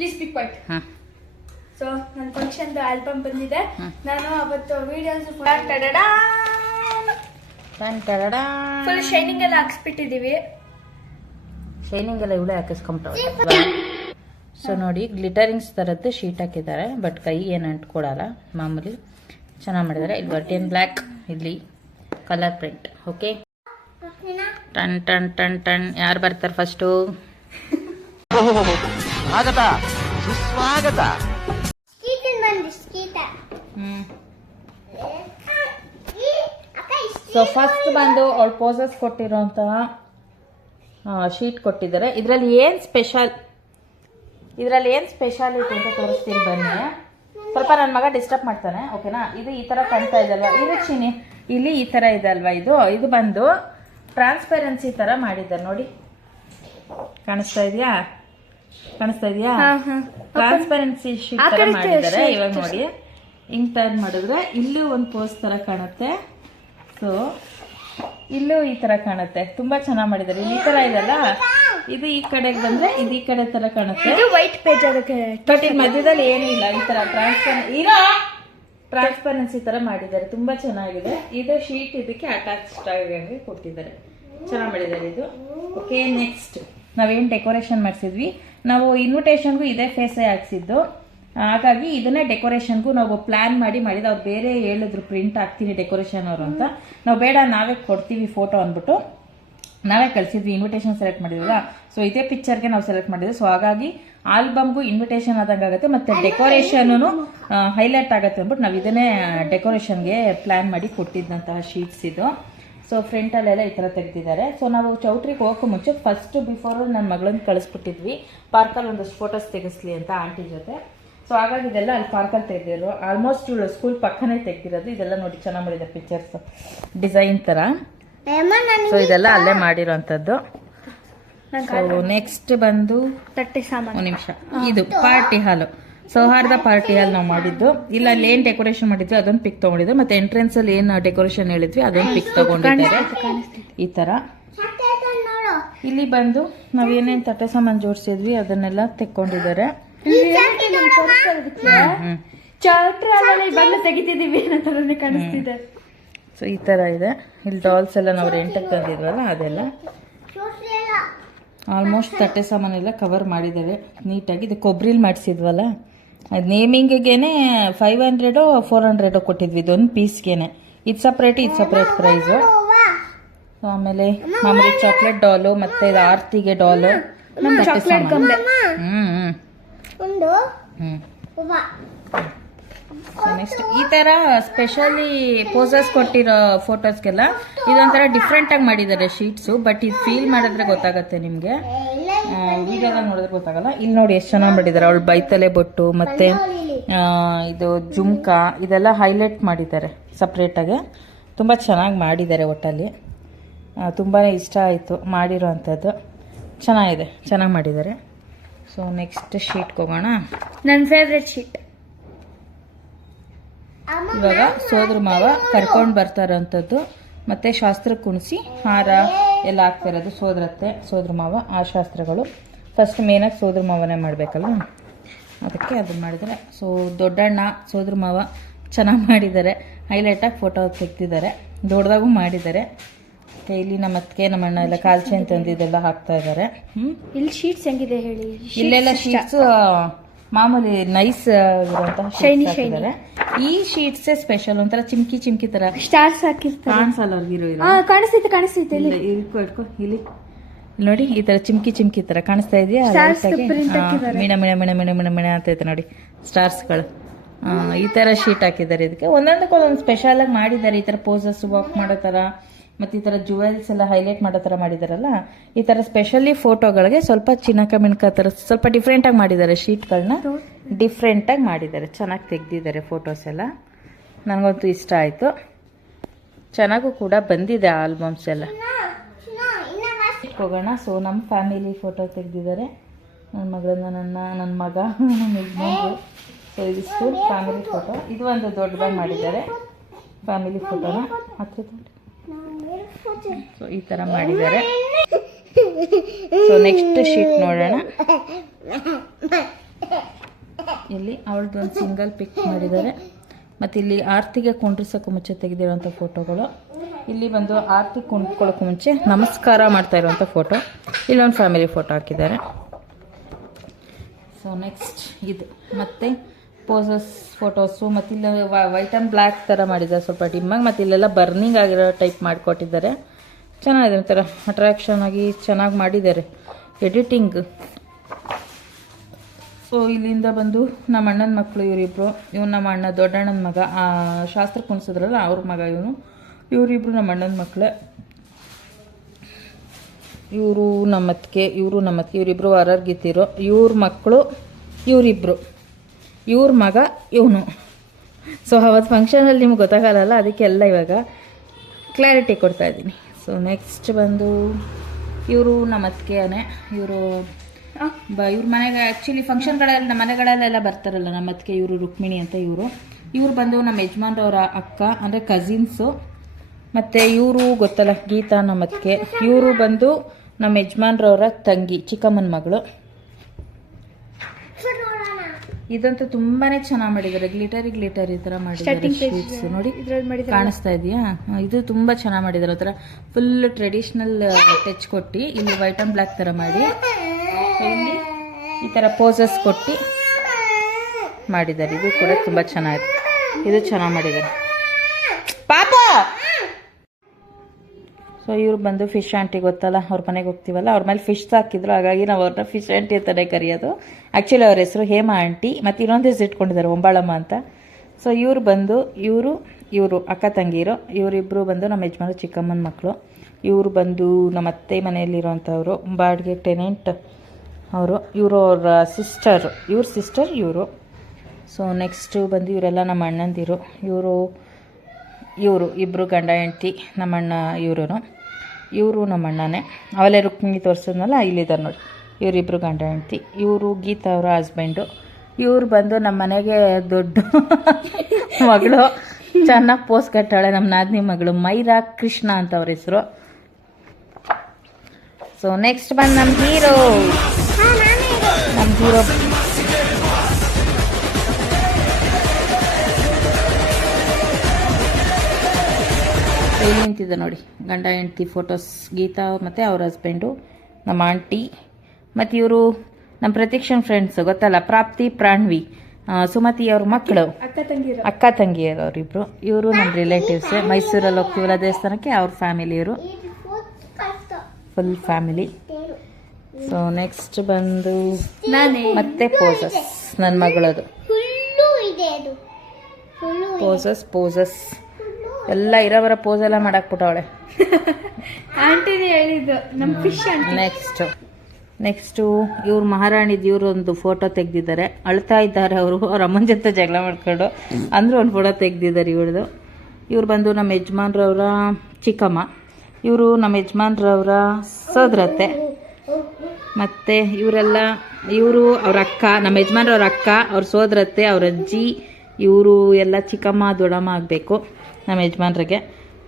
Please be quiet. So ನನ್ನ function album ಬಂದಿದೆ. ನಾನು ಅವತ್ತು ವಿಡಿಯೋಸ್ ಫುಲ್ ಶೈನಿಂಗ್ ಎಲ್ಲ ಹಾಕ್ಸ್ಬಿಟ್ಟಿದೀವಿ. ಶೈನಿಂಗ್ ಎಲ್ಲ ಇವಳೆ ಹಾಕಿಸ್ಕೊಂಬಿಟ್ಟು. ಸೊ ನೋಡಿ ಗ್ಲಿಟರಿಂಗ್ಸ್ ತರದ್ದು ಶೀಟ್ ಹಾಕಿದ್ದಾರೆ, ಬಟ್ ಕೈ ಏನು ಅಂಟ್ಕೊಡಲ್ಲ, ಮಾಮೂಲಿ ಚೆನ್ನಾಗಿ ಮಾಡಿದ್ದಾರೆ. ಇಲ್ಲಿ ವರ್ಟಿಯನ್ ಬ್ಲ್ಯಾಕ್, ಇಲ್ಲಿ colour print. Okay, ton ton ton ton. ಯಾರು ಬರ್ತಾರೆ ಫಸ್ಟು? ಸ್ವಾಗತ ಸುಸ್ವಾಗತ. ಸೊ ಫಸ್ಟ್ ಬಂದು ಅವ್ಳು ಪೋಸಸ್ ಕೊಟ್ಟಿರೋಂತಹ ಶೀಟ್ ಕೊಟ್ಟಿದ್ದಾರೆ. ಇದರಲ್ಲಿ ಏನು ಸ್ಪೆಷಾಲಿಟಿ ಅಂತ ತೋರಿಸ್ತೀನಿ ಬನ್ನಿ. ಸ್ವಲ್ಪ ನನ್ನ ಮಗ ಡಿಸ್ಟರ್ಬ್ ಮಾಡ್ತಾನೆ, ಓಕೆನಾ? ಇದು ಈ ಥರ ಕಾಣ್ತಾ ಇದಲ್ವಾ, ಇದು ಚಿನಿ ಇಲ್ಲಿ ಈ ಥರ ಇದೆ ಅಲ್ವಾ, ಇದು ಬಂದು ಟ್ರಾನ್ಸ್ಪರೆನ್ಸಿ ಥರ ಮಾಡಿದ್ದಾರೆ ನೋಡಿ. ಕಾಣಿಸ್ತಾ ಇದೆಯಾ? ಟ್ರಾನ್ಸ್ಪರೆನ್ಸಿ ಶೀಟ್ ಥರ ಮಾಡಿದ್ದಾರೆ. ಇವಾಗ ನೋಡಿ ಹಿಂಗ್ ಟರ್ನ್ ಮಾಡಿದ್ರೆ ಇಲ್ಲೂ ಒಂದು ಪೋಸ್ ಥರ ಕಾಣುತ್ತೆ. ಸೊ ಇಲ್ಲೂ ಈ ತರ ಕಾಣುತ್ತೆ. ತುಂಬಾ ಚೆನ್ನಾಗಿ ಮಾಡಿದ್ದಾರೆ. ಈ ತರ ಇದೆಲ್ಲ, ಇದು ಈ ಕಡೆಗೆ ಬಂದ್ರೆ ಇದು ಈ ಕಡೆ ತರ ಕಾಣುತ್ತೆ. ವೈಟ್ ಪೇಜ್ ಅದಕ್ಕೆ, ಬಟ್ ಇಲ್ಲಿ ಮಧ್ಯದಲ್ಲಿ ಏನೂ ಇಲ್ಲ. ಈ ತರ ಟ್ರಾನ್ಸ್ಪರೆನ್ಸಿ ತರ ಮಾಡಿದ್ದಾರೆ. ತುಂಬಾ ಚೆನ್ನಾಗಿದೆ. ಇದು ಶೀಟ್ ಇದಕ್ಕೆ ಅಟ್ಯಾಚ್ಡ್ ಆಗಿ ಕೊಟ್ಟಿದ್ದಾರೆ. ಚೆನ್ನಾಗಿ ಮಾಡಿದ್ದಾರೆ ಇದು. ಓಕೆ, ನೆಕ್ಸ್ಟ್ ನಾವೇನು ಡೆಕೋರೇಷನ್ ಮಾಡಿಸಿದ್ವಿ, ನಾವು ಇನ್ವಿಟೇಷನ್ಗೂ ಇದೇ ಫೇಸೇ ಹಾಕ್ಸಿದ್ದು. ಹಾಗಾಗಿ ಇದನ್ನೇ ಡೆಕೋರೇಷನ್ಗೂ ನಾವು ಪ್ಲಾನ್ ಮಾಡಿದ್ದು. ಅವ್ರು ಬೇರೆ ಹೇಳಿದ್ರು ಪ್ರಿಂಟ್ ಹಾಕ್ತೀನಿ ಡೆಕೋರೇಷನ್ ಅವರು ಅಂತ. ನಾವು ಬೇಡ, ನಾವೇ ಕೊಡ್ತೀವಿ ಫೋಟೋ ಅಂದ್ಬಿಟ್ಟು ನಾವೇ ಕಳಿಸಿದ್ವಿ. ಇನ್ವಿಟೇಷನ್ ಸೆಲೆಕ್ಟ್ ಮಾಡಿದ್ವಲ್ಲ, ಸೊ ಇದೇ ಪಿಕ್ಚರ್ಗೆ ನಾವು ಸೆಲೆಕ್ಟ್ ಮಾಡಿದ್ವಿ. ಸೊ ಹಾಗಾಗಿ ಆಲ್ಬಮ್ಗೂ ಇನ್ವಿಟೇಷನ್ ಆದಂಗೆ ಆಗುತ್ತೆ, ಮತ್ತು ಡೆಕೋರೇಷನ್ನು ಹೈಲೈಟ್ ಆಗುತ್ತೆ ಅಂದ್ಬಿಟ್ಟು ನಾವು ಇದನ್ನೇ ಡೆಕೋರೇಷನ್ಗೆ ಪ್ಲಾನ್ ಮಾಡಿ ಕೊಟ್ಟಿದ್ದಂತಹ ಶೀಟ್ಸ್ ಇದು. ಸೊ ಫ್ರಂಟಲ್ಲೆಲ್ಲ ಈ ಥರ ತೆಗೆದಿದ್ದಾರೆ. ಸೊ ನಾವು ಚೌಟ್ರಿಗೆ ಹೋಗೋ ಮುಂಚೆ ಫಸ್ಟ್ ಬಿಫೋರ್ ನನ್ನ ಮಗಳನ್ನ ಕಳಿಸ್ಬಿಟ್ಟಿದ್ವಿ ಪಾರ್ಕಲ್ಲಿ ಒಂದಷ್ಟು ಫೋಟೋಸ್ ತೆಗೆಸ್ಲಿ ಅಂತ ಆಂಟಿ ಜೊತೆ. ಸೊ ಹಾಗಾಗಿ ಇದೆಲ್ಲ ಅಲ್ಲಿ ಪಾರ್ಕಲ್ಲಿ ತೆಗೆದಿರೋ, ಆಲ್ಮೋಸ್ಟ್ ಇವಳು ಸ್ಕೂಲ್ ಪಕ್ಕನೇ ತೆಗೆದಿರೋದು. ಇದೆಲ್ಲ ನೋಡಿ ಚೆನ್ನಾಗಿ ಮಾಡಿದ್ದಾರೆ ಪಿಕ್ಚರ್ಸ್, ಡಿಸೈನ್ ಥರ. ಸೊ ಇದೆಲ್ಲ ಅಲ್ಲೇ ಮಾಡಿರೋಂಥದ್ದು. ಸೊ ನೆಕ್ಸ್ಟ್ ಬಂದು ತಟ್ಟೆ ಸಾಮಾನು. ಒಂದು ನಿಮಿಷ, ಇದು ಪಾರ್ಟಿ ಹಾಲು, ಸೌಹಾರ್ದ ಪಾರ್ಟಿ ಹಾಲ್ ನಾವು ಮಾಡಿದ್ದು. ಇಲ್ಲ ಅಲ್ಲಿ ಏನ್ ಡೆಕೋರೇಷನ್ ಮಾಡಿದ್ವಿ ಅದೊಂದು ಪಿಕ್ ತಗೊಂಡಿದ್ದು, ಮತ್ತೆ ಎಂಟ್ರೆನ್ಸ್ ಅಲ್ಲಿ ಏನ್ ಡೆಕೋರೇಷನ್ ಹೇಳಿದ್ವಿ ಅದೊಂದು ಪಿಕ್ ತಗೊಂಡಿದ್ದಾರೆ ಈ ತರ. ಇಲ್ಲಿ ಬಂದು ನಾವ್ ಏನೇನ್ ತಟ್ಟೆ ಸಾಮಾನು ಜೋಡಿಸಿದ್ವಿ ಅದನ್ನೆಲ್ಲ ತೆಕ್ಕೊಂಡಿದ್ದಾರೆ. ತೆಗಿತಿದೀವಿ ಕಾಣಿಸ್ತಿದೆ. ಸೊ ಈ ತರ ಇದೆ. ಇಲ್ಲಿ ಡಾಲ್ಸ್ ಎಲ್ಲ ನಾವು ರೆಂಟಕ್ಕೆ ತಂದಿದ್ವಲ್ಲ ಅದೆಲ್ಲ ಆಲ್ಮೋಸ್ಟ್ ತಟ್ಟೆ ಸಾಮಾನೆಲ್ಲ ಕವರ್ ಮಾಡಿದ್ದಾರೆ ನೀಟಾಗಿ. ಇದು ಕೊಬ್ಬರಿಲಿ ಮಾಡಿಸಿದ್ವಲ್ಲ, ಅದು ನೇಮಿಂಗಿಗೇನೆ 500 400 ಕೊಟ್ಟಿದ್ವಿ ಇದೊಂದು ಪೀಸ್ಗೆನೆ. ಇದು ಸಪ್ರೇಟ್ ಪ್ರೈಸು. ಆಮೇಲೆ ಮಾಮೂಲಿ ಚಾಕ್ಲೇಟ್ ಡಾಲು, ಮತ್ತೆ ಇದು ಆರ್ತಿಗೆ ಡಾಲು, ನೆಕ್ಸ್ಟ್ ಈ ತರ ಸ್ಪೆಷಲಿ ಪೋಸಸ್ ಕೊಟ್ಟಿರೋ ಫೋಟೋಸ್ಗೆಲ್ಲ ಇದೊಂಥರ ಡಿಫ್ರೆಂಟ್ ಆಗಿ ಮಾಡಿದ್ದಾರೆ ಶೀಟ್ಸು. ಬಟ್ ಇದು ಫೀಲ್ ಮಾಡಿದ್ರೆ ಗೊತ್ತಾಗತ್ತೆ ನಿಮ್ಗೆ, ವಿಡಿಯೋದಾಗ ನೋಡಿದ್ರೆ ಗೊತ್ತಾಗಲ್ಲ. ಇಲ್ಲಿ ನೋಡಿ ಎಷ್ಟು ಚೆನ್ನಾಗಿ ಮಾಡಿದ್ದಾರೆ. ಅವಳು ಬೈತಲೆ ಬೊಟ್ಟು ಮತ್ತೆ ಇದು ಜುಮ್ಕ ಇದೆಲ್ಲ ಹೈಲೈಟ್ ಮಾಡಿದ್ದಾರೆ ಸಪ್ರೇಟಾಗಿ. ತುಂಬ ಚೆನ್ನಾಗಿ ಮಾಡಿದ್ದಾರೆ. ಒಟ್ಟಲ್ಲಿ ತುಂಬಾ ಇಷ್ಟ ಆಯಿತು ಮಾಡಿರೋ ಅಂಥದ್ದು. ಚೆನ್ನಾಗಿದೆ, ಚೆನ್ನಾಗಿ ಮಾಡಿದ್ದಾರೆ. ಸೊ ನೆಕ್ಸ್ಟ್ ಶೀಟ್ಗೆ ಹೋಗೋಣ. ನನ್ನ ಫೇವ್ರೆಟ್ ಶೀಟ್. ಇವಾಗ ಸೋದ್ರ ಮಾವ ಕರ್ಕೊಂಡು ಬರ್ತಾರಂಥದ್ದು, ಮತ್ತೆ ಶಾಸ್ತ್ರ ಕುಣಿಸಿ ಹಾರ ಎಲ್ಲ ಹಾಕ್ತಿರೋದು ಸೋದ್ರ ಮಾವ. ಆ ಶಾಸ್ತ್ರಗಳು ಫಸ್ಟ್ ಮೇನಾಗಿ ಸೋದ್ರ ಮಾವನೇ ಮಾಡಬೇಕಲ್ಲ, ಅದಕ್ಕೆ ಅದನ್ನು ಮಾಡಿದ್ದಾರೆ. ಸೊ ದೊಡ್ಡಣ್ಣ ಸೋದ್ರ ಮಾವ ಚೆನ್ನಾಗಿ ಮಾಡಿದ್ದಾರೆ. ಹೈಲೈಟಾಗಿ ಫೋಟೋ ತೆಗ್ದಿದ್ದಾರೆ, ದೊಡ್ಡದಾಗೂ ಮಾಡಿದ್ದಾರೆ. ಇಲ್ಲಿ ನಮ್ಮ ಅತ್ತಿಗೆ ನಮ್ಮ ಅಣ್ಣ ಎಲ್ಲ ಕಾಲ್ಚೆನ್ ತಂದಿದ್ದೆಲ್ಲ ಹಾಕ್ತಾ ಇದ್ದಾರೆ. ಇಲ್ಲಿ ಶೀಟ್ಸ್ ಹೆಂಗಿದೆ ಹೇಳಿ. ಇಲ್ಲೆಲ್ಲ ಶೀಟ್ಸ್ ಮಾಮೂಲಿ ನೈಸ್ ಇರುವಂತಹ ಶೈನಿ. ಈ ಶೀಟ್ಸ್ ಸ್ಪೆಷಲ್, ಒಂಥರ ಚಿಮ್ಕಿ ತರ ಸ್ಟಾರ್ಸ್ ಹಾಕಿರ್ತಾರೆ. ಕಾಣಿಸಲ್ಲ ಕಾಣಿಸ್ತೈತೆ ಇಲ್ಲಿ ನೋಡಿ, ಈ ತರ ಚಿಮ್ಕಿ ತರ ಕಾಣಿಸ್ತಾ ಇದೆಯಾ? ಮಿಣ ಅಂತ ನೋಡಿ ಸ್ಟಾರ್ಸ್ಗಳು. ಈ ತರ ಶೀಟ್ ಹಾಕಿದ್ದಾರೆ. ಇದಕ್ಕೆ ಒಂದೊಂದಕ್ಕೊಂದೊಂದು ಸ್ಪೆಷಲ್ ಆಗಿ ಮಾಡಿದ್ದಾರೆ. ಈ ತರ ಪೋಸಸ್ ವಾಕ್ ಮಾಡೋ ತರ, ಮತ್ತು ಈ ಥರ ಜುವೆಲ್ಸ್ ಎಲ್ಲ ಹೈಲೈಟ್ ಮಾಡೋ ಥರ ಮಾಡಿದಾರಲ್ಲ, ಈ ಥರ ಸ್ಪೆಷಲಿ ಫೋಟೋಗಳಿಗೆ ಸ್ವಲ್ಪ ಚಿನ್ನಕ ಥರ ಸ್ವಲ್ಪ ಡಿಫ್ರೆಂಟಾಗಿ ಮಾಡಿದ್ದಾರೆ. ಶೀಟ್ಗಳನ್ನ ಡಿಫ್ರೆಂಟಾಗಿ ಮಾಡಿದ್ದಾರೆ, ಚೆನ್ನಾಗಿ ತೆಗ್ದಿದ್ದಾರೆ ಫೋಟೋಸ್ ಎಲ್ಲ. ನನಗಂತೂ ಇಷ್ಟ ಆಯಿತು. ಚೆನ್ನಾಗೂ ಕೂಡ ಬಂದಿದೆ ಆಲ್ಬಮ್ಸ್ ಎಲ್ಲ. ಹೋಗೋಣ. ಸೊ ನಮ್ಮ ಫ್ಯಾಮಿಲಿ ಫೋಟೋ ತೆಗೆದಿದ್ದಾರೆ. ನನ್ನ ಮಗಳನ್ನ ನನ್ನ ಮಗ, ನಮ್ಮ ಯಜಮಾನ್ರು. ಸೊ ಇದಿಷ್ಟು ಫ್ಯಾಮಿಲಿ ಫೋಟೋ. ಇದು ಒಂದು ದೊಡ್ಡದಾಗಿ ಮಾಡಿದ್ದಾರೆ ಫ್ಯಾಮಿಲಿ ಫೋಟೋನ. ಹತ್ರ ಸೊ ಈ ತರ ಮಾಡಿದ್ದಾರೆ. ಸೊ ನೆಕ್ಸ್ಟ್ ಶೀಟ್ ನೋಡೋಣ. ಇಲ್ಲಿ ಅವಳದೊಂದು ಸಿಂಗಲ್ ಪಿಕ್ ಮಾಡಿದ್ದಾರೆ. ಮತ್ತು ಇಲ್ಲಿ ಆರತಿಗೆ ಕುಂಡ್ರಿಸೋಕ್ಕೂ ಮುಂಚೆ ತೆಗೆದಿರೋಂಥ ಫೋಟೋಗಳು. ಇಲ್ಲಿ ಬಂದು ಆರತಿ ಕುಂಡ್ಕೊಳ್ಳೋಕ್ಕೂ ಮುಂಚೆ ನಮಸ್ಕಾರ ಮಾಡ್ತಾ ಇರೋವಂಥ ಫೋಟೋ. ಇಲ್ಲೊಂದು ಫ್ಯಾಮಿಲಿ ಫೋಟೋ ಹಾಕಿದ್ದಾರೆ. ಸೊ ನೆಕ್ಸ್ಟ್ ಇದು ಮತ್ತು ಪೋಸಸ್ ಫೋಟೋಸು. ಮತ್ತು ಇಲ್ಲಿ ವೈಟ್ ಆ್ಯಂಡ್ ಬ್ಲ್ಯಾಕ್ ಥರ ಮಾಡಿದ್ದಾರೆ, ಸ್ವಲ್ಪ ಡಿಮ್ಮಾಗಿ. ಮತ್ತು ಇಲ್ಲೆಲ್ಲ ಬರ್ನಿಂಗ್ ಆಗಿರೋ ಟೈಪ್ ಮಾಡಿಕೊಟ್ಟಿದ್ದಾರೆ. ಚೆನ್ನಾಗಿದೆ, ಒಂಥರ ಅಟ್ರಾಕ್ಷನ್ ಆಗಿ ಚೆನ್ನಾಗಿ ಮಾಡಿದ್ದಾರೆ ಎಡಿಟಿಂಗ್. ಸೊ ಇಲ್ಲಿಂದ ಬಂದು ನಮ್ಮ ಅಣ್ಣನ ಮಕ್ಕಳು ಇವರಿಬ್ಬರು. ಇವನು ನಮ್ಮ ಅಣ್ಣ ದೊಡ್ಡಣ್ಣನ ಮಗ, ಶಾಸ್ತ್ರ ಕುಣಿಸಿದ್ರಲ್ಲ ಅವ್ರ ಮಗ ಇವನು. ಇವರಿಬ್ಬರು ನಮ್ಮ ಅಣ್ಣನ ಮಕ್ಕಳೇ. ಇವರು ನಮ್ಮತ್ತಿಗೆ, ಇವರಿಬ್ಬರು ಹೊರಗಿತ್ತಿರೋ. ಇವ್ರ ಮಕ್ಕಳು ಇವರಿಬ್ಬರು, ಇವ್ರ ಮಗ ಇವನು. ಸೊ ಅವತ್ತು ಫಂಕ್ಷನಲ್ಲಿ ನಿಮ್ಗೆ ಗೊತ್ತಾಗಲ್ಲ, ಅದಕ್ಕೆ ಎಲ್ಲ ಇವಾಗ ಕ್ಲಾರಿಟಿ ಕೊಡ್ತಾಯಿದ್ದೀನಿ. ಸೊ ನೆಕ್ಸ್ಟ್ ಬಂದು ಇವರು ನಮ್ಮ ಅತ್ತಿಗೆನೇ. ಇವರು ಇವ್ರ ಮನೆಗೆ ಆ್ಯಕ್ಚುಲಿ ಫಂಕ್ಷನ್ಗಳಲ್ಲಿ ನಮ್ಮ ಮನೆಗಳಲ್ಲೆಲ್ಲ ಬರ್ತಾರಲ್ಲ ನಮ್ಮ ಅತ್ತಿಗೆ, ಇವರು ರುಕ್ಮಿಣಿ ಅಂತ. ಇವ್ರು ಬಂದು ನಮ್ಮ ಯಜಮಾನ್ರವರ ಅಕ್ಕ, ಅಂದರೆ ಕಸಿನ್ಸು. ಮತ್ತು ಇವರು ಗೊತ್ತಲ್ಲ ಗೀತಾ ನಮ್ಮ ಅತ್ತಿಗೆ. ಇವರು ಬಂದು ನಮ್ಮ ಯಜಮಾನ್ರವರ ತಂಗಿ, ಚಿಕ್ಕಮ್ಮನ ಮಗಳು. ಇದಂತೂ ತುಂಬಾ ಚೆನ್ನಾಗಿ ಮಾಡಿದ್ದಾರೆ, ಗ್ಲಿಟರಿ ಥರ ಮಾಡಿದ್ದಾರೆ ಶೀಟ್ಸ್. ನೋಡಿ ಕಾಣಿಸ್ತಾ ಇದೆಯಾ? ಇದು ತುಂಬ ಚೆನ್ನಾಗಿ ಮಾಡಿದ್ದಾರೆ. ಒಂಥರ ಫುಲ್ ಟ್ರೆಡಿಷ್ನಲ್ ಟಚ್ ಕೊಟ್ಟು ಇಲ್ಲಿ ವೈಟ್ ಆ್ಯಂಡ್ ಬ್ಲ್ಯಾಕ್ ಥರ ಮಾಡಿ ಇಲ್ಲಿ ಈ ಥರ ಪೋಸಸ್ ಕೊಟ್ಟು ಮಾಡಿದ್ದಾರೆ. ಇದು ಕೂಡ ತುಂಬ ಚೆನ್ನಾಗಿದೆ, ಇದು ಚೆನ್ನಾಗಿ ಮಾಡಿದ್ದಾರೆ ಪಾಪ. ಸೊ ಇವ್ರು ಬಂದು ಫಿಶ್ ಆಂಟಿ, ಗೊತ್ತಲ್ಲ ಅವ್ರ ಮನೆಗೆ ಹೋಗ್ತೀವಲ್ಲ, ಅವ್ರ ಮೇಲೆ ಫಿಶ್ ಹಾಕಿದ್ರು, ಹಾಗಾಗಿ ನಾವು ಅವ್ರನ್ನ ಫಿಶ್ ಆಂಟಿ ಅಂತಲೇ ಕರೆಯೋದು. ಆ್ಯಕ್ಚುಲಿ ಅವ್ರ ಹೆಸರು ಹೇಮಾ ಆಂಟಿ, ಮತ್ತು ಇನ್ನೊಂದು ಹೆಸರು ಇಟ್ಕೊಂಡಿದ್ದಾರೆ ಒಂಬಾಳಮ್ಮ ಅಂತ. ಸೊ ಇವ್ರು ಬಂದು ಇವರು ಅಕ್ಕ ತಂಗಿರು. ಇವರಿಬ್ಬರು ಬಂದು ನಮ್ಮ ಯಜಮಾನ ಚಿಕ್ಕಮ್ಮನ ಮಕ್ಕಳು. ಇವರು ಬಂದು ನಮ್ಮ ಅತ್ತೆ ಮನೆಯಲ್ಲಿರೋವಂಥವ್ರು, ಬಾಡಿಗೆ ಟೆನೆಂಟ್ ಅವರು. ಇವರು ಅವ್ರ ಸಿಸ್ಟರ್, ಇವ್ರ ಸಿಸ್ಟರ್ ಇವರು. ಸೊ ನೆಕ್ಸ್ಟು ಬಂದು ಇವರೆಲ್ಲ ನಮ್ಮ ಅಣ್ಣಂದಿರು. ಇವರು ಇಬ್ಬರು ಗಂಡ ಹೆಂಡ್ತಿ, ನಮ್ಮಣ್ಣ ಇವರು ನಮ್ಮ ಅಣ್ಣನೇ. ಅವಲೇ ರುಕ್ಮಿಣಿ ತೋರಿಸಿದ್ನಲ್ಲ, ಇಲ್ಲಿದ್ದಾರೆ ನೋಡಿ, ಇವರಿಬ್ಬರು ಗಂಡ ಹೆಂಡ್ತಿ. ಇವರು ಗೀತಾ ಅವರ ಹಸ್ಬೆಂಡು. ಇವ್ರು ಬಂದು ನಮ್ಮ ಮನೆಗೆ ದೊಡ್ಡ ಮಗಳು, ಚೆನ್ನಾಗಿ ಪೋಸ್ ಕಟ್ಟಾಳೆ, ನಮ್ಮ ನಾದಿನಿ ಮಗಳು ಮೈರಾ ಕೃಷ್ಣ ಅಂತ ಅವ್ರ ಹೆಸರು. ಸೊ ನೆಕ್ಸ್ಟ್ ಬಂದು ನಮ್ಮ ಹೀರೋ ಇಲ್ಲಿ ನಿಂತಿದ್ದೆ ನೋಡಿ, ಗಂಡ ಹೆಂಡ್ತಿ ಫೋಟೋಸ್. ಗೀತಾ ಮತ್ತು ಅವ್ರ ಹಸ್ಬೆಂಡು, ನಮ್ಮ ಆಂಟಿ. ಮತ್ತು ಇವರು ನಮ್ಮ ಪ್ರತೀಕ್ಷನ್ ಫ್ರೆಂಡ್ಸ್, ಗೊತ್ತಲ್ಲ, ಪ್ರಾಪ್ತಿ ಪ್ರಾಣ್ವಿ, ಸುಮತಿ ಅವ್ರ ಮಕ್ಕಳು, ಅಕ್ಕ ತಂಗಿಯರು ಅವರಿಬ್ರು. ಇವರು ನಮ್ಮ ರಿಲೇಟಿವ್ಸ್. ಮೈಸೂರಲ್ಲಿ ಹೋಗ್ತೀವಲ್ಲ ದೇವಸ್ಥಾನಕ್ಕೆ, ಅವ್ರ ಫ್ಯಾಮಿಲಿಯವರು, ಫುಲ್ ಫ್ಯಾಮಿಲಿ. ಸೊ ನೆಕ್ಸ್ಟ್ ಬಂದು ಮತ್ತೆ ಪೋಸಸ್, ನನ್ನ ಮಗಳದು ಪೋಸಸ್ ಎಲ್ಲ ಇರೋವರ ಪೋಸ್ ಎಲ್ಲ ಮಾಡಾಕ್ಬಿಟ್ಟವಳೆ. ಆಂಟಿನೇ ಹೇಳಿದ್ದು ನಮ್ಮ ಫಿಶ್ ಆಂಟಿ. ನೆಕ್ಸ್ಟು ಇವ್ರು ಮಹಾರಾಣಿದು ಇವ್ರೊಂದು ಫೋಟೋ ತೆಗೆದಿದ್ದಾರೆ. ಅಳ್ತಾ ಇದ್ದಾರೆ ಅವರು, ಅವ್ರ ಅಮ್ಮನ ಜೊತೆ ಜಗಳ ಮಾಡ್ಕೊಂಡು. ಅಂದ್ರೆ ಒಂದು ಫೋಟೋ ತೆಗೆದಿದ್ದಾರೆ ಇವ್ರದ್ದು. ಇವ್ರು ಬಂದು ನಮ್ಮ ಯಜಮಾನ್ರವರ ಚಿಕ್ಕಮ್ಮ. ಇವರು ನಮ್ಮ ಯಜಮಾನ್ರವರ ಸೋದರತ್ತೆ. ಮತ್ತು ಇವರು ಅವ್ರ ಅಕ್ಕ, ನಮ್ಮ ಯಜಮಾನ್ರವ್ರ ಅಕ್ಕ, ಅವ್ರ ಸೋದರತ್ತೆ, ಅವ್ರ ಅಜ್ಜಿ. ಇವರು ಎಲ್ಲ ಚಿಕ್ಕಮ್ಮ ದೊಡ್ಡಮ್ಮ ಆಗಬೇಕು ನಮ್ಮ ಯಜಮಾನ್ರಿಗೆ.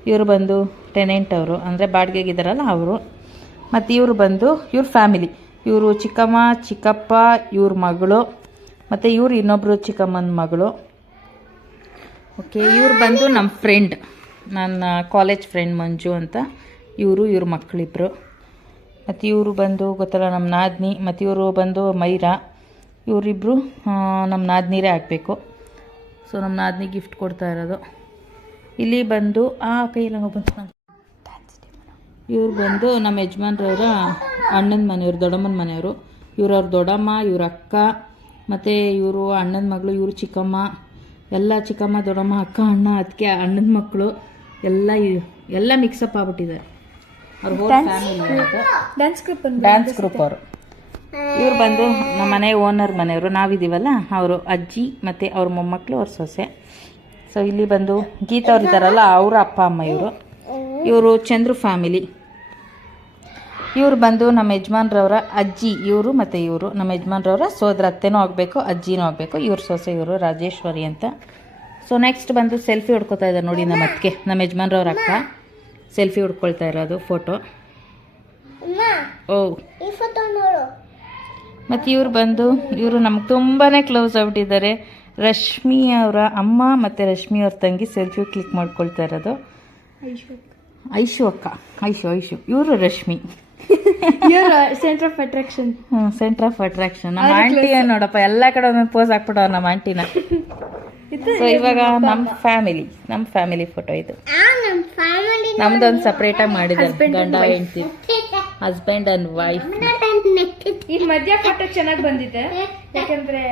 ಇವರು ಬಂದು ಟೆನೆಂಟ್ ಅವರು, ಅಂದರೆ ಬಾಡಿಗೆಗಿದ್ದಾರಲ್ಲ ಅವರು. ಮತ್ತು ಇವರು ಬಂದು ಇವ್ರ ಫ್ಯಾಮಿಲಿ. ಇವರು ಚಿಕ್ಕಮ್ಮ, ಚಿಕ್ಕಪ್ಪ, ಇವ್ರ ಮಗಳು, ಮತ್ತು ಇವ್ರು ಇನ್ನೊಬ್ಬರು ಚಿಕ್ಕಮ್ಮನ ಮಗಳು. ಓಕೆ, ಇವ್ರು ಬಂದು ನಮ್ಮ ಫ್ರೆಂಡ್, ನನ್ನ ಕಾಲೇಜ್ ಫ್ರೆಂಡ್ ಮಂಜು ಅಂತ. ಇವ್ರ ಮಕ್ಕಳಿಬ್ಬರು. ಮತ್ತು ಇವರು ಬಂದು ಗೊತ್ತಲ್ಲ ನಮ್ಮ ನಾದಿನಿ. ಮತ್ತು ಇವರು ಬಂದು ಮೈರಾ. ಇವರಿಬ್ಬರು ನಮ್ಮ ನಾದಿನಿರೇ ಆಗಬೇಕು. ಸೊ ನಮ್ಮ ನಾದಿನಿ ಗಿಫ್ಟ್ ಕೊಡ್ತಾ ಇರೋದು. ಇಲ್ಲಿ ಬಂದು ಕೈಯೆಲ್ಲ ಬಂದು ಇವ್ರು ಬಂದು ನಮ್ಮ ಯಜಮಾನ್ರವರ ಅಣ್ಣನ ಮನೆಯವರು, ದೊಡ್ಡಮ್ಮನ ಮನೆಯವರು. ಇವ್ರವ್ರ ದೊಡ್ಡಮ್ಮ, ಇವ್ರ ಅಕ್ಕ, ಮತ್ತು ಇವರು ಅಣ್ಣನ ಮಗಳು, ಇವರು ಚಿಕ್ಕಮ್ಮ. ಎಲ್ಲ ಚಿಕ್ಕಮ್ಮ, ದೊಡ್ಡಮ್ಮ, ಅಕ್ಕ, ಅಣ್ಣ, ಅದಕ್ಕೆ ಅಣ್ಣನ ಮಕ್ಕಳು ಎಲ್ಲ ಮಿಕ್ಸಪ್ ಆಗ್ಬಿಟ್ಟಿದ್ದಾರೆ. ಅವ್ರ ಹೋಲ್ ಫ್ಯಾಮಿಲಿ ಡ್ಯಾನ್ಸ್ ಗ್ರೂಪ್ ಅವರು. ಇವ್ರು ಬಂದು ನಮ್ಮ ಮನೆ ಓನರ್ ಮನೆಯವರು, ನಾವಿದ್ದೀವಲ್ಲ ಅವರು ಅಜ್ಜಿ ಮತ್ತು ಅವ್ರ ಮೊಮ್ಮಕ್ಕಳು, ಅವ್ರ ಸೊಸೆ. ಸೊ ಇಲ್ಲಿ ಬಂದು ಗೀತಾ ಅವ್ರು ಇದ್ದಾರಲ್ಲ, ಅವರ ಅಪ್ಪ ಅಮ್ಮ ಇವರು ಚಂದ್ರು ಫ್ಯಾಮಿಲಿ. ಇವ್ರು ಬಂದು ನಮ್ಮ ಯಜಮಾನ್ರವರ ಅಜ್ಜಿ ಇವರು. ಮತ್ತು ಇವರು ನಮ್ಮ ಯಜಮಾನ್ರವರ ಸೋದರ ಅತ್ತೆನೂ ಆಗಬೇಕು, ಅಜ್ಜಿನೂ ಆಗಬೇಕು. ಇವ್ರ ಸೊಸೆ ಇವರು ರಾಜೇಶ್ವರಿ ಅಂತ. ಸೊ ನೆಕ್ಸ್ಟ್ ಬಂದು ಸೆಲ್ಫಿ ಹೊಡ್ಕೊತಾ ಇದ್ದಾರೆ ನೋಡಿ ನಮ್ಮ ಅತ್ತಿಗೆ, ನಮ್ಮ ಯಜಮಾನ್ರವ್ರ ಅಕ್ಕ ಸೆಲ್ಫಿ ಹೊಡ್ಕೊಳ್ತಾ ಇರೋದು ಫೋಟೋ. ಮತ್ತು ಇವರು ನಮ್ಗೆ ತುಂಬಾ ಕ್ಲೋಸ್ ಆಗ್ಬಿಟ್ಟಿದ್ದಾರೆ. ರಶ್ಮಿ ಅವರ ಅಮ್ಮ ಮತ್ತು ರಶ್ಮಿ ಅವ್ರ ತಂಗಿ ಸೆಲ್ಫಿ ಕ್ಲಿಕ್ ಮಾಡ್ಕೊಳ್ತಾ ಇರೋದು. ಐಶು ಅಕ್ಕ, ಐಶು ಇವರು Rashmi. Centre of attraction. Centre of attraction. ನಮ್ಮ ಆಂಟಿ ನೋಡಪ್ಪ ಎಲ್ಲ ಕಡೆ ಒಂದೊಂದು ಪೋಸ್ ಹಾಕ್ಬಿಟ್ಟವ್ರು ನಮ್ಮ ಆಂಟಿನ. ಸೊ ಇವಾಗ ನಮ್ಮ ಫ್ಯಾಮಿಲಿ ಫೋಟೋ ಇದು. ನಮ್ದೊಂದು ಸಪ್ರೇಟಾಗಿ ಮಾಡಿದ್ದಾರೆ, ಗಂಡ ಹೆಂಡತಿ, ಹಸ್ಬೆಂಡ್ ಅಂಡ್ ವೈಫ್. ಈ ಮಧ್ಯ ಫೋಟೋ ಚೆನ್ನಾಗಿ ಬಂದಿದೆ, ಯಾಕಂದ್ರೆ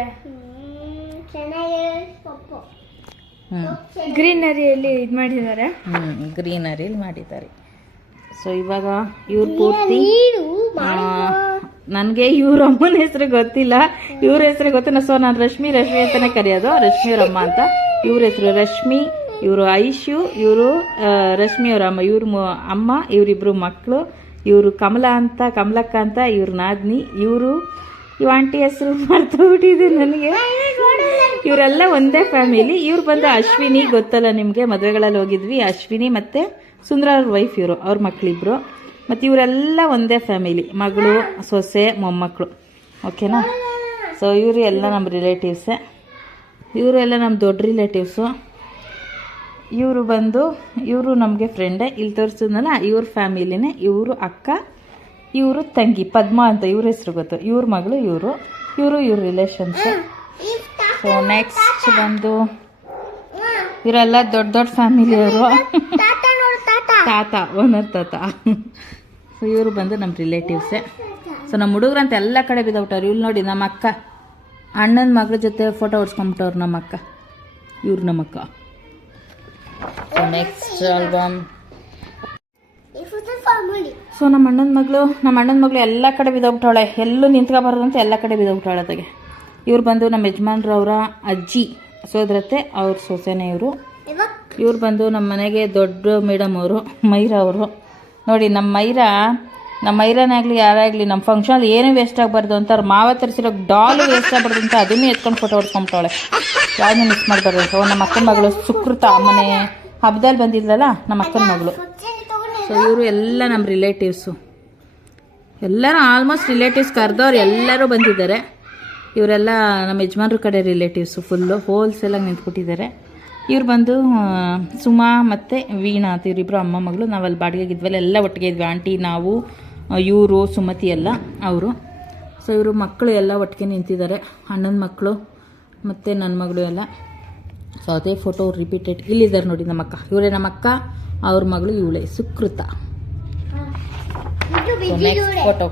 ಗ್ರೀನರಿಯಲ್ಲಿ ಇದು ಮಾಡಿದ್ದಾರೆ. ಗ್ರೀನರಿಯಲ್ಲಿ ಮಾಡಿದ್ದಾರೆ. ಸೊ ಇವಾಗ ಇವ್ರ ಪೂರ್ತಿ ನನಗೆ ಇವ್ರ ಅಮ್ಮನ ಹೆಸರು ಗೊತ್ತಿಲ್ಲ, ಇವ್ರ ಹೆಸರು ಗೊತ್ತಿಲ್ಲ. ಸೊ ನಾನು ರಶ್ಮಿ ಅಂತಾನೆ ಕರೆಯೋದು, ರಶ್ಮಿ ಅವ್ರ ಅಮ್ಮ ಅಂತ. ಇವ್ರ ಹೆಸರು ರಶ್ಮಿ, ಇವರು ಐಶು, ಇವರು ರಶ್ಮಿ ಅವ್ರ ಅಮ್ಮ, ಇವ್ರ ಅಮ್ಮ, ಇವರಿಬ್ರು ಮಕ್ಕಳು. ಇವರು ಕಮಲಕ್ಕ ಅಂತ ಇವ್ರ ನಾದ್ನಿ. ಇವರು ಇವ್ ಆಂಟಿ ಹೆಸರು ಮರ್ತೋಗ್ಬಿಟ್ಟಿದೆ ನನಗೆ. ಇವರೆಲ್ಲ ಒಂದೇ ಫ್ಯಾಮಿಲಿ. ಇವ್ರು ಬಂದು ಅಶ್ವಿನಿ, ಗೊತ್ತಲ್ಲ ನಿಮಗೆ, ಮದುವೆಗಳಲ್ಲಿ ಹೋಗಿದ್ವಿ. ಅಶ್ವಿನಿ ಮತ್ತು ಸುಂದರ ಅವ್ರ ವೈಫ್, ಅವ್ರ ಮಕ್ಕಳಿಬ್ರು. ಮತ್ತು ಇವರೆಲ್ಲ ಒಂದೇ ಫ್ಯಾಮಿಲಿ, ಮಗಳು, ಸೊಸೆ, ಮೊಮ್ಮಕ್ಕಳು. ಓಕೆನಾ? ಸೊ ಇವರು ಎಲ್ಲ ನಮ್ಮ ರಿಲೇಟಿವ್ಸೇ. ಇವರು ಎಲ್ಲ ನಮ್ಮ ದೊಡ್ಡ ರಿಲೇಟಿವ್ಸು. ಇವರು ನಮಗೆ ಫ್ರೆಂಡೇ. ಇಲ್ಲಿ ತೋರಿಸಿದ್ನಲ್ಲ ಇವ್ರ ಫ್ಯಾಮಿಲಿನೇ. ಇವರು ಅಕ್ಕ, ಇವರು ತಂಗಿ ಪದ್ಮ ಅಂತ ಇವ್ರ ಹೆಸರು ಗೊತ್ತು. ಇವ್ರ ಮಗಳು ಇವ್ರ ರಿಲೇಷನ್ಸು. ಸೊ ನೆಕ್ಸ್ಟ್ ಬಂದು ಇವರೆಲ್ಲ ದೊಡ್ಡ ಫ್ಯಾಮಿಲಿಯವರು. ತಾತ, ಓನರ್ ತಾತ. ಸೊ ಇವರು ಬಂದು ನಮ್ಮ ರಿಲೇಟಿವ್ಸೇ. ಸೊ ನಮ್ಮ ಹುಡುಗರಂತ ಎಲ್ಲ ಕಡೆ ಬಿದ್ದವ್ಬಿಟ್ಟವ್ರು. ಇಲ್ಲಿ ನೋಡಿ ನಮ್ಮ ಅಕ್ಕ, ಅಣ್ಣನ ಮಗಳ ಜೊತೆ ಫೋಟೋ ಹೊಡ್ಸ್ಕೊಂಬಿಟ್ಟವ್ರು ನಮ್ಮ ಅಕ್ಕ. ಇವ್ರು ನಮ್ಮ ಅಕ್ಕ. So next album. ಸೊ ನಮ್ಮ ಅಣ್ಣನ ಮಗಳು ಎಲ್ಲ ಕಡೆ ಬಿದ್ದೋಗ್ಬಿಟ್ಟವಳೆ. ಎಲ್ಲೂ ನಿಂತ್ಕೊಬಾರ್ದು ಅಂತ ಎಲ್ಲ ಕಡೆ ಬಿದ್ದೋಗ್ಬಿಟ್ಟವಳೆ ಅದಾಗೆ. ಇವ್ರು ಬಂದು ನಮ್ಮ ಯಜಮಾನ್ರವರ ಅಜ್ಜಿ, ಸೋದರತ್ತೆ, ಅವ್ರ ಸೊಸೆನೇ ಇವರು. ಇವ್ರು ಬಂದು ನಮ್ಮ ಮನೆಗೆ ದೊಡ್ಡ ಮೇಡಮ್ ಅವರು, ಮೈರಾ ಅವರು. ನೋಡಿ ನಮ್ಮ ಮೈರಾನಾಗಲಿ ಯಾರಾಗಲಿ ನಮ್ಮ ಫಂಕ್ಷನಲ್ಲಿ ಏನೂ ವೇಸ್ಟ್ ಆಗಬಾರ್ದು ಅಂತ ಅವ್ರು ಮಾವ ತರಿಸಿರೋ ಡಾಲು ವೇಸ್ಟ್ ಆಗಬಾರ್ದು ಅಂತ ಅದನ್ನೇ ಎತ್ಕೊಂಡು ಫೋಟೋ ಹೊಡ್ಕೊಂಬಿಟ್ಟವಳೆ. ಯಾರನ್ನೂ ಮಿಸ್ ಮಾಡಬಾರ್ದು ಅಂತ. ನಮ್ಮ ಅಕ್ಕನ ಮಗಳು ಸುಕೃತ, ಮನೆ ಹಬ್ಬದಲ್ಲಿ ಬಂದಿದ್ಲಲ್ಲ ನಮ್ಮ ಅಕ್ಕನ ಮಗಳು. ಸೊ ಇವರು ಎಲ್ಲ ನಮ್ಮ ರಿಲೇಟಿವ್ಸು. ಎಲ್ಲರೂ ಆಲ್ಮೋಸ್ಟ್ ರಿಲೇಟಿವ್ಸ್ ಕರೆದವ್ರು ಎಲ್ಲರೂ ಬಂದಿದ್ದಾರೆ. ಇವರೆಲ್ಲ ನಮ್ಮ ಯಜಮಾನ್ರ ಕಡೆ ರಿಲೇಟಿವ್ಸು, ಫುಲ್ಲು ಹೋಲ್ಸೇಲಾಗಿ ನಿಂತ್ಬಿಟ್ಟಿದ್ದಾರೆ. ಇವ್ರು ಬಂದು ಸುಮಾ ಮತ್ತು ವೀಣಾ ಅಂತ ಇವರಿಬ್ಬರು ಅಮ್ಮ ಮಗಳು. ನಾವಲ್ಲಿ ಬಾಡಿಗೆಗಿದ್ವಲ್ಲ, ಎಲ್ಲ ಒಟ್ಟಿಗೆ ಇದ್ವಿ. ಆಂಟಿ, ನಾವು, ಇವರು, ಸುಮತಿ ಎಲ್ಲ ಅವರು. ಸೊ ಇವರು ಮಕ್ಕಳು ಎಲ್ಲ ಒಟ್ಟಿಗೆ ನಿಂತಿದ್ದಾರೆ, ಅಣ್ಣನ ಮಕ್ಕಳು ಮತ್ತು ನನ್ನ ಮಗಳು ಎಲ್ಲ. ಸೊ ಅದೇ ಫೋಟೋ ರಿಪೀಟೆಡ್ ಇಲ್ಲಿದ್ದಾರೆ ನೋಡಿ ನಮ್ಮ ಅಕ್ಕ. ಇವರೇ ನಮ್ಮ ಅಕ್ಕ, ಅವ್ರ ಮಗಳು ಇವಳೇ ಸುಕೃತ. ನೆಕ್ಸ್ಟ್ ಫೋಟೋ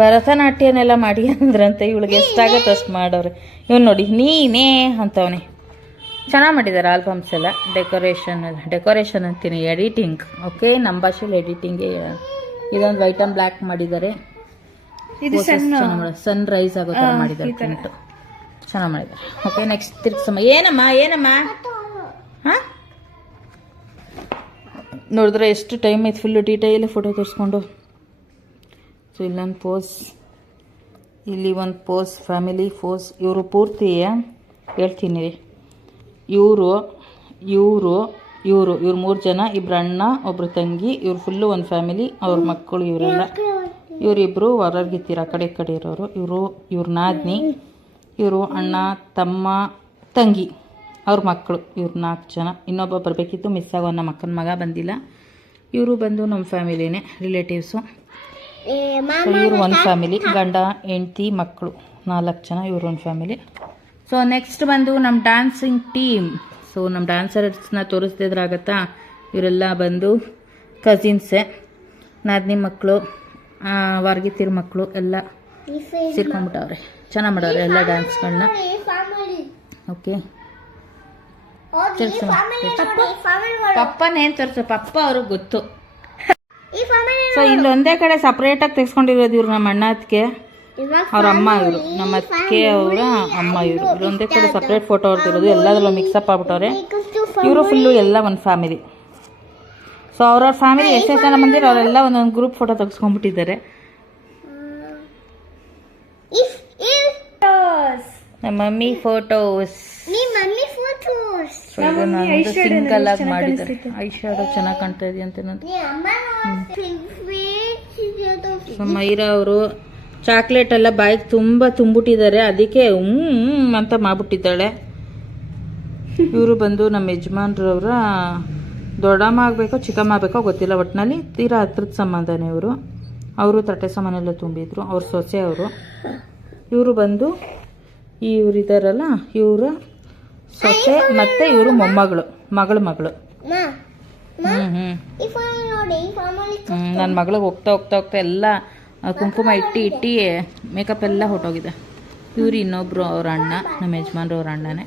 ಭರತನಾಟ್ಯನೆಲ್ಲ ಮಾಡಿ ಅಂದ್ರಂತೆ. ಇವಳಿಗೆ ಎಷ್ಟಾಗತ್ತೆ ಅಷ್ಟು ಮಾಡೋರೆ. ಇವ್ನು ನೋಡಿ ನೀನೇ ಅಂತವನೇ. ಚೆನ್ನಾಗಿ ಮಾಡಿದ್ದಾರೆ ಆಲ್ಬಮ್ಸ್ ಎಲ್ಲ. ಡೆಕೋರೇಷನ್ ಅಂತೀನಿ, ಎಡಿಟಿಂಗ್. ಓಕೆ, ನಮ್ಮ ಭಾಷೆಯಲ್ಲಿ ಎಡಿಟಿಂಗ್ಗೆ. ಇದೊಂದು ವೈಟ್ ಆ್ಯಂಡ್ ಬ್ಲ್ಯಾಕ್ ಮಾಡಿದ್ದಾರೆ. ಸನ್ ರೈಸ್ ಆಗೋ ಥರ ಮಾಡಿದ್ದಾರೆ. ಪ್ರಿಂಟು ಚೆನ್ನಾಗಿ ಮಾಡಿದ್ದಾರೆ. ಓಕೆ, ನೆಕ್ಸ್ಟ್ ತಿರ್ಗ್ಸಮ್ಮ. ಏನಮ್ಮ ಹಾಂ ನೋಡಿದ್ರೆ ಎಷ್ಟು ಟೈಮ್ ಆಯ್ತು ಫುಲ್ಲು ಡೀಟೇಲ್ ಫೋಟೋ ತೋರಿಸ್ಕೊಂಡು. ಸೊ ಇಲ್ಲೊಂದು ಪೋಸ್, ಇಲ್ಲಿ ಒಂದು ಪೋಸ್, ಫ್ಯಾಮಿಲಿ ಪೋಸ್. ಇವರು ಪೂರ್ತಿ ಹೇಳ್ತೀನಿ ರೀ. ಇವರು 3 ಜನ, ಇಬ್ಬರು ಅಣ್ಣ, ಒಬ್ಬರು ತಂಗಿ. ಇವ್ರು ಫುಲ್ಲು ಒಂದು ಫ್ಯಾಮಿಲಿ. ಅವ್ರ ಮಕ್ಕಳು ಇವರೆಲ್ಲ. ಇವರಿಬ್ಬರು ಹೊರಗಿತ್ತೀರ, ಆ ಕಡೆ ಇರೋರು. ಇವ್ರ ನಾದ್ನಿ, ಇವರು ಅಣ್ಣ, ತಮ್ಮ, ತಂಗಿ, ಅವ್ರ ಮಕ್ಕಳು. ಇವ್ರು 4 ಜನ. ಇನ್ನೊಬ್ಬ ಬರಬೇಕಿತ್ತು, ಮಿಸ್ ಆಗೋ, ನಮ್ಮ ಅಕ್ಕನ ಮಗ ಬಂದಿಲ್ಲ. ಇವರು ಬಂದು ನಮ್ಮ ಫ್ಯಾಮಿಲಿನೇ, ರಿಲೇಟಿವ್ಸು. ಇವರು ಒಂದು ಫ್ಯಾಮಿಲಿ, ಗಂಡ ಹೆಂಡ್ತಿ ಮಕ್ಕಳು 4 ಜನ. ಇವರು ಒಂದು ಫ್ಯಾಮಿಲಿ. ಸೊ ನೆಕ್ಸ್ಟ್ ಬಂದು ನಮ್ಮ ಡ್ಯಾನ್ಸಿಂಗ್ ಟೀಮ್. ಸೊ ನಮ್ಮ ಡ್ಯಾನ್ಸರ್ಸ್ನ ತೋರಿಸ್ತಿದ್ರಾಗತ್ತಾ. ಇವರೆಲ್ಲ ಬಂದು ಕಸಿನ್ಸೇ, ನಾದಿನಿ ಮಕ್ಕಳು, ವಾರ್ಗಿತ್ತಿರ ಮಕ್ಕಳು ಎಲ್ಲ ಸೇರ್ಕೊಂಡ್ಬಿಟ್ಟವ್ರೆ. ಚೆನ್ನಾಗಿ ಮಾಡವ್ರೆ ಎಲ್ಲ ಡ್ಯಾನ್ಸ್ಗಳನ್ನ. ಓಕೆ, ಪಪ್ಪನೇನು ತೋರಿಸ, ಪಪ್ಪ ಅವ್ರಿಗೆ ಗೊತ್ತು. ಸೊ ಇಲ್ಲಿ ಒಂದೇ ಕಡೆ ಸಪ್ರೇಟಾಗಿ ತೆಗೆಸ್ಕೊಂಡಿರೋದು ಇವ್ರು ನಮ್ಮ ಅಣ್ಣ ಅತ್ತಿಗೆ, ಅವ್ರ ಅಮ್ಮ. ಇವರು ನಮ್ಮ ಅತ್ತಿಗೆ ಅವರ ಅಮ್ಮ. ಇವರು ಒಂದೇ ಕಡೆ ಸಪ್ರೇಟ್ ಫೋಟೋ ಹೊಡ್ತಿರೋದು. ಎಲ್ಲದರಲ್ಲೂ ಮಿಕ್ಸಪ್ ಆಗ್ಬಿಟ್ಟವ್ರೆ. ಇವರು ಫುಲ್ಲು ಎಲ್ಲ ಒಂದು ಫ್ಯಾಮಿಲಿ. ಸೊ ಅವ್ರವ್ರ ಫ್ಯಾಮಿಲಿ ಎಷ್ಟೆಷ್ಟು ಜನ ಬಂದಿರೋ ಅವರೆಲ್ಲ ಒಂದೊಂದು ಗ್ರೂಪ್ ಫೋಟೋ ತೆಗೆಸ್ಕೊಂಡ್ಬಿಟ್ಟಿದ್ದಾರೆ. ನಮ್ಮ ಮಮ್ಮಿ ಫೋಟೋಸ್. ಸಿಂಗಲ್ ಆಗಿ ಮಾಡಿದ್ದಾರೆ. ಐ ಶ್ಯಾಡೋ ಚೆನ್ನಾಗಿ ಕಾಣ್ತಾ ಇದೆಯಂತೆ ನಂದು. ಮೈರಾ ಅವರು ಚಾಕ್ಲೇಟ್ ಎಲ್ಲ ಬಾಯಿಗೆ ತುಂಬ ತುಂಬಿಟ್ಟಿದ್ದಾರೆ, ಅದಕ್ಕೆ ಅಂತ ಮಾಡ್ಬಿಟ್ಟಿದ್ದಾಳೆ. ಇವರು ಬಂದು ನಮ್ಮ ಯಜಮಾನ್ರವ್ರ ದೊಡ್ಡಮ್ಮ ಆಗಬೇಕೋ ಚಿಕ್ಕಮ್ಮ ಆಗಬೇಕೋ ಗೊತ್ತಿಲ್ಲ, ಒಟ್ಟಿನಲ್ಲಿ ತೀರಾ ಹತ್ರದ ಸಂಬಂಧನೇ ಇವರು. ಅವರು ತಟ್ಟೆ ಸಾಮಾನೆಲ್ಲ ತುಂಬಿದ್ರು, ಅವ್ರ ಸೊಸೆ ಅವರು. ಇವರು ಬಂದು ಇವರಿದ್ದಾರಲ್ಲ, ಇವರ ಸೊಸೆ ಮತ್ತು ಇವರು ಮೊಮ್ಮಗಳು, ಮಗಳು. ನನ್ನ ಮಗಳಿಗೆ ಹೋಗ್ತಾ ಎಲ್ಲ ಕುಂಕುಮ ಇಟ್ಟು ಮೇಕಪ್ ಎಲ್ಲ ಹೊಟ್ಟೋಗಿದೆ. ಇವರು ಇನ್ನೊಬ್ರು ಅವ್ರ ಅಣ್ಣ, ನಮ್ಮ ಯಜಮಾನ್ರು ಅವ್ರ ಅಣ್ಣನೇ.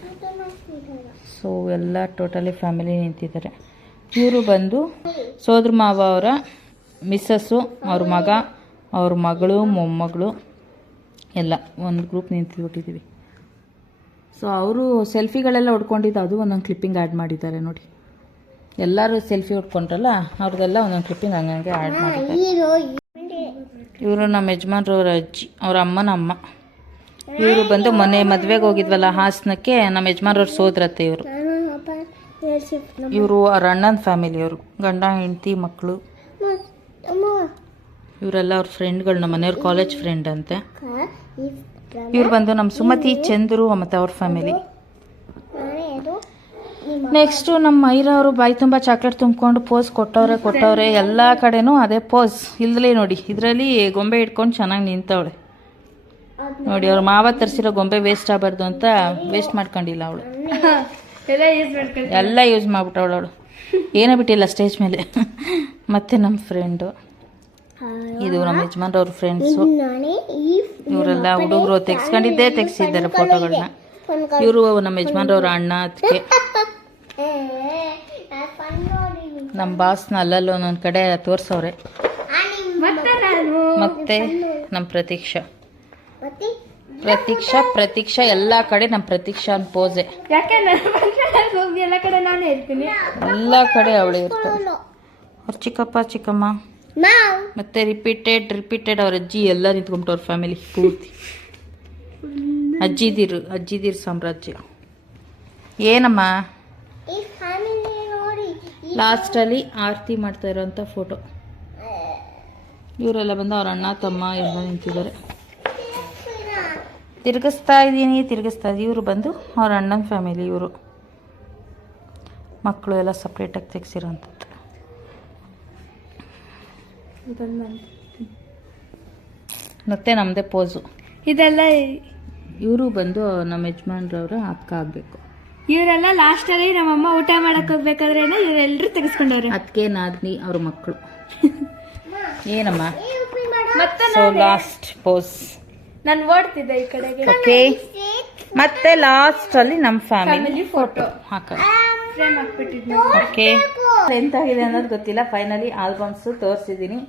ಸೊ ಎಲ್ಲ ಟೋಟಲಿ ಫ್ಯಾಮಿಲಿ ನಿಂತಿದ್ದಾರೆ. ಇವರು ಬಂದು ಸೋದ್ರ ಮಾವ ಅವರ ಮಿಸ್ಸಸ್ಸು, ಅವ್ರ ಮಗ, ಅವ್ರ ಮಗಳು, ಮೊಮ್ಮಗಳು ಎಲ್ಲ ಒಂದು ಗ್ರೂಪ್ ನಿಂತ್ಬಿಟ್ಟಿದ್ದೀವಿ. ಸೊ ಅವರು ಸೆಲ್ಫಿಗಳೆಲ್ಲ ಹೊಡ್ಕೊಂಡಿದ್ದು, ಅದು ಒಂದೊಂದು ಕ್ಲಿಪ್ಪಿಂಗ್ ಆ್ಯಡ್ ಮಾಡಿದ್ದಾರೆ ನೋಡಿ. ಎಲ್ಲರೂ ಸೆಲ್ಫಿ ಹೊಡ್ಕೊಂಡ್ರಲ್ಲ, ಅವ್ರದ್ದೆಲ್ಲ ಒಂದೊಂದು ಕ್ಲಿಪ್ಪಿಂಗ್ ಹಂಗೆ ಆ್ಯಡ್ ಮಾಡಿದ್ದಾರೆ. ಇವರು ನಮ್ಮ ಯಜಮಾನ್ರವ್ರ ಅಜ್ಜಿ, ಅವ್ರ ಅಮ್ಮನ ಅಮ್ಮ. ಇವರು ಬಂದು ಮೊನ್ನೆ ಮದುವೆಗೆ ಹೋಗಿದ್ವಲ್ಲ ಹಾಸನಕ್ಕೆ, ನಮ್ಮ ಯಜಮಾನ್ರವ್ರ ಸೋದರತ್ತೆ ಇವರು. ಇವರು ಅವ್ರ ಅಣ್ಣನ ಫ್ಯಾಮಿಲಿಯವರು, ಗಂಡ ಹೆಂಡತಿ ಮಕ್ಕಳು. ಇವರೆಲ್ಲ ಅವ್ರ ಫ್ರೆಂಡ್ಗಳು, ನಮ್ಮ ಮನೆಯವ್ರ ಕಾಲೇಜ್ ಫ್ರೆಂಡ್ ಅಂತೆ. ಇವ್ರು ಬಂದು ನಮ್ಮ ಸುಮತಿ, ಚಂದ್ರು ಮತ್ತು ಅವ್ರ ಫ್ಯಾಮಿಲಿ. ನೆಕ್ಸ್ಟು ನಮ್ಮ ಮೈರಾ ಅವರು ಬಾಯಿ ತುಂಬ ಚಾಕ್ಲೇಟ್ ತುಂಬಿಕೊಂಡು ಪೋಸ್ ಕೊಟ್ಟವ್ರೆ. ಎಲ್ಲ ಕಡೆನೂ ಅದೇ ಪೋಸ್. ಇಲ್ದಲೇ ನೋಡಿ, ಇದರಲ್ಲಿ ಗೊಂಬೆ ಇಟ್ಕೊಂಡು ಚೆನ್ನಾಗಿ ನಿಂತವಳೆ ನೋಡಿ. ಅವ್ರ ಮಾವ ತರಿಸಿರೋ ಗೊಂಬೆ ವೇಸ್ಟ್ ಆಗಬಾರ್ದು ಅಂತ ವೇಸ್ಟ್ ಮಾಡ್ಕೊಂಡಿಲ್ಲ ಅವಳು, ಎಲ್ಲ ಯೂಸ್ ಮಾಡ್ಬಿಟ್ಟವಳು ಅವಳು. ಏನೋ ಬಿಟ್ಟಿಲ್ಲ ಸ್ಟೇಜ್ ಮೇಲೆ. ಮತ್ತು ನಮ್ಮ ಫ್ರೆಂಡು, ಇದು ನಮ್ಮ ಯಜಮಾನ್ರವ್ರ ಫ್ರೆಂಡ್ಸು. ಇವರೆಲ್ಲ ಹುಡುಗರು ತೆಗ್ಸಿದ್ದಾರೆ ಫೋಟೋಗಳನ್ನ. ಇವರು ನಮ್ಮ ಯಜಮಾನ್ರವ್ರ ಅಣ್ಣ. ಅದಕ್ಕೆ ನಮ್ಮ ಬಾಸ್ನ ಅಲ್ಲಲ್ಲಿ ಒಂದೊಂದು ಕಡೆ ತೋರ್ಸವ್ರೆ. ಮತ್ತೆ ನಮ್ಮ ಪ್ರತೀಕ್ಷಾ ಎಲ್ಲ ಕಡೆ ನಮ್ಮ ಪ್ರತೀಕ್ಷಾ ಪೋಸೆ. ಎಲ್ಲ ಕಡೆ ನಾನೇ ಇರ್ತೀನಿ, ಎಲ್ಲ ಕಡೆ ಅವಳೇ ಇರ್ತಾಳೆ. ಅವ್ರ ಚಿಕ್ಕಪ್ಪ ಚಿಕ್ಕಮ್ಮ ಮತ್ತೆ ರಿಪೀಟೆಡ್ ಅವ್ರ ಅಜ್ಜಿ ಎಲ್ಲ ನಿಂತ್ಕೊಂಬಿಟ್ಟು ಅವ್ರ ಫ್ಯಾಮಿಲಿ ಪೂರ್ತಿ. ಅಜ್ಜಿದಿರು ಸಾಮ್ರಾಜ್ಯ. ಏನಮ್ಮ ಲಾಸ್ಟಲ್ಲಿ ಆರತಿ ಮಾಡ್ತಾ ಇರೋಂಥ ಫೋಟೋ. ಇವರೆಲ್ಲ ಬಂದು ಅವ್ರ ಅಣ್ಣ ತಮ್ಮ ಎಲ್ಲ ನಿಂತಿದ್ದಾರೆ. ತಿರುಗಿಸ್ತಾ ಇದ್ದೀನಿ. ಇವರು ಬಂದು ಅವ್ರ ಅಣ್ಣನ ಫ್ಯಾಮಿಲಿ. ಇವರು ಮಕ್ಕಳು ಎಲ್ಲ ಸಪ್ರೇಟಾಗಿ ತೆಗ್ಸಿರೋಂಥದ್ದು. ಮತ್ತೆ ನಮ್ಮದೇ ಪೋಸು ಇದೆಲ್ಲ. ಇವರು ಬಂದು ನಮ್ಮ ಯಜಮಾನ್ರವ್ರ ಅಕ್ಕ ಆಗಬೇಕು. ಇವರೆಲ್ಲ ಲಾಸ್ಟಲ್ಲಿ ನಮ್ಮಮ್ಮ ಊಟ ಮಾಡಕ್ ಹೋಗ್ಬೇಕಾದ್ರೆ ಇವರೆಲ್ಲರೂ ತೆಗೆಸ್ಕೊಂಡವ್ರೆ. ಅದಕ್ಕೆ ನಾದ್ನಿ ಅವ್ರ ಮಕ್ಕಳು. ಏನಮ್ಮ ಸೊ ಲಾಸ್ಟ್ ಪೋಸ್ ನಾನು ಓಡ್ತಿದ್ದೆ ಈ ಕಡೆಗೆ. ಓಕೆ, ಮತ್ತೆ ಲಾಸ್ಟ್ ಅಲ್ಲಿ ನಮ್ಮ ಫ್ಯಾಮಿಲಿ ಫೋಟೋ ಫ್ರೇಮ್ ಹಾಕ್ಬಿಟ್ಟಿದ್ದೆ. ಓಕೆ, ಎಂತಾಗಿದೆ ಅನ್ನೋದು ಗೊತ್ತಿಲ್ಲ. ಫೈನಲಿ ಆಲ್ಬಮ್ಸ್ ತೋರಿಸಿದ್ದೀನಿ.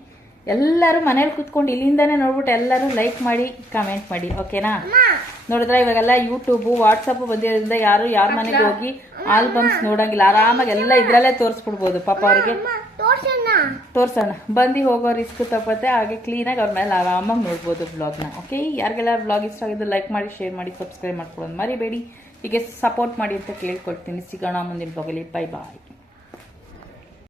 ಎಲ್ಲರೂ ಮನೇಲಿ ಕೂತ್ಕೊಂಡು ಇಲ್ಲಿಂದಾನೇ ನೋಡ್ಬಿಟ್ಟು ಎಲ್ಲರೂ ಲೈಕ್ ಮಾಡಿ ಕಮೆಂಟ್ ಮಾಡಿ. ಓಕೆನಾ? ನೋಡಿದ್ರೆ ಇವಾಗೆಲ್ಲ ಯೂಟ್ಯೂಬು ವಾಟ್ಸಪ್ಪು ಬಂದಿರೋದ್ರಿಂದ ಯಾರು ಯಾರ ಮನೆಗೆ ಹೋಗಿ ಆಲ್ಬಮ್ಸ್ ನೋಡಂಗಿಲ್ಲ. ಆರಾಮಾಗಿ ಎಲ್ಲ ಇದ್ರಲ್ಲೇ ತೋರಿಸ್ಬಿಡ್ಬೋದು. ಪಾಪ ಅವ್ರಿಗೆ ತೋರ್ಸೋಣ ಬಂದು ಹೋಗೋ ರಿಸ್ಕ್ ತಪ್ಪತ್ತೆ. ಹಾಗೆ ಕ್ಲೀನಾಗಿ ಅವ್ರ ಮೇಲೆ ಆರಾಮಾಗಿ ನೋಡ್ಬೋದು ವ್ಲಾಗ್ನ. ಓಕೆ, ಯಾರಿಗೆಲ್ಲ ವ್ಲಾಗ್ ಇಷ್ಟ ಆಗಿದ್ದು ಲೈಕ್ ಮಾಡಿ, ಶೇರ್ ಮಾಡಿ, ಸಬ್ಸ್ಕ್ರೈಬ್ ಮಾಡ್ಕೊಳ್ಳೋದು ಮರಿಬೇಡಿ. ಹೀಗೆ ಸಪೋರ್ಟ್ ಮಾಡಿ ಅಂತ ಕೇಳ್ಕೊಳ್ತೀನಿ. ಸಿಗೋಣ ಮುಂದಿನ ಬ್ಲಾಗಲ್ಲಿ. Bye bye.